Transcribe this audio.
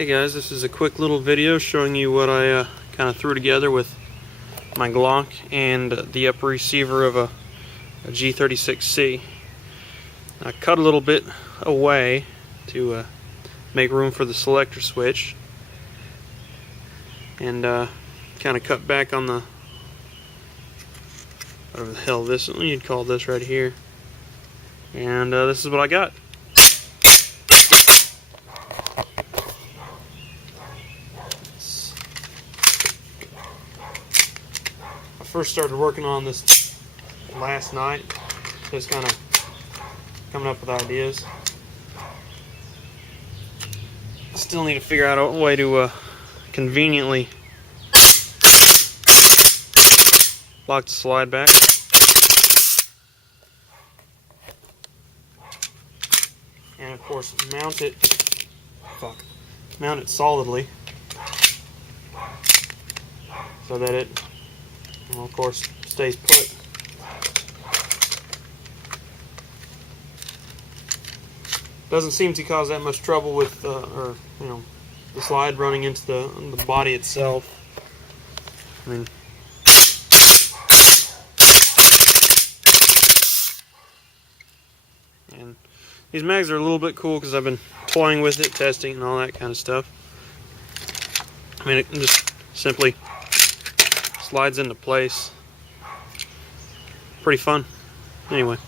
Hey guys, this is a quick little video showing you what I kind of threw together with my Glock and the upper receiver of a G36C. I cut a little bit away to make room for the selector switch, and kind of cut back on the, whatever the hell this you'd call this right here, and this is what I got. I first started working on this last night, just kind of coming up with ideas. Still need to figure out a way to conveniently lock the slide back. And of course mount it solidly so that it, well, of course, stays put. Doesn't seem to cause that much trouble with the slide running into the body itself. I mean, and these mags are a little bit cool because I've been toying with it, testing and all that kind of stuff. I mean, it just simply slides into place. Pretty fun. Anyway.